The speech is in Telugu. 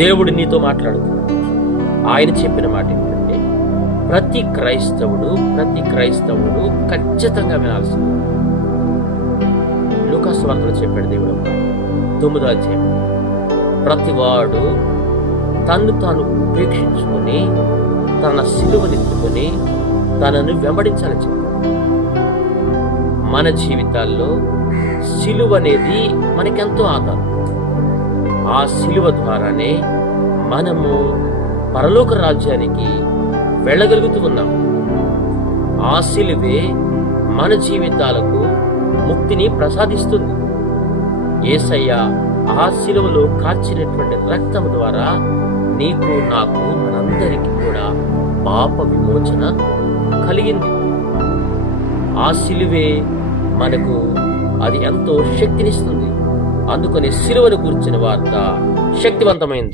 దేవుడు నీతో మాట్లాడుతున్నాడు. ఆయన చెప్పిన మాట ఏంటంటే ప్రతి క్రైస్తవుడు ఖచ్చితంగా వినాల్సింది. లూకాసు వార్తలో చెప్పాడు దేవుడు 9వ అధ్యాయం, ప్రతివాడు తన్ను తాను ఉపేక్షించుకొని తన సిలువనెత్తుకొని తనను వెంబడించాలని చెప్పాడు. మన జీవితాల్లో సిలువ అనేది మనకెంతో ఆధారం. ఆ సిలువ ద్వారానే మనము పరలోక రాజ్యానికి వెళ్ళగలుగుతూ ఉన్నాం. ఆ సిలువే మన జీవితాలకు ముక్తిని ప్రసాదిస్తుంది. యేసయ్య ఆ సిలువలో కార్చినటువంటి రక్తం ద్వారా నీకు నాకు మనందరికీ కూడా పాప విమోచన కలిగింది. ఆ సిలువే మనకు అది ఎంతో శక్తినిస్తుంది. అందుకని సిలువను గూర్చిన వార్త శక్తివంతమైంది.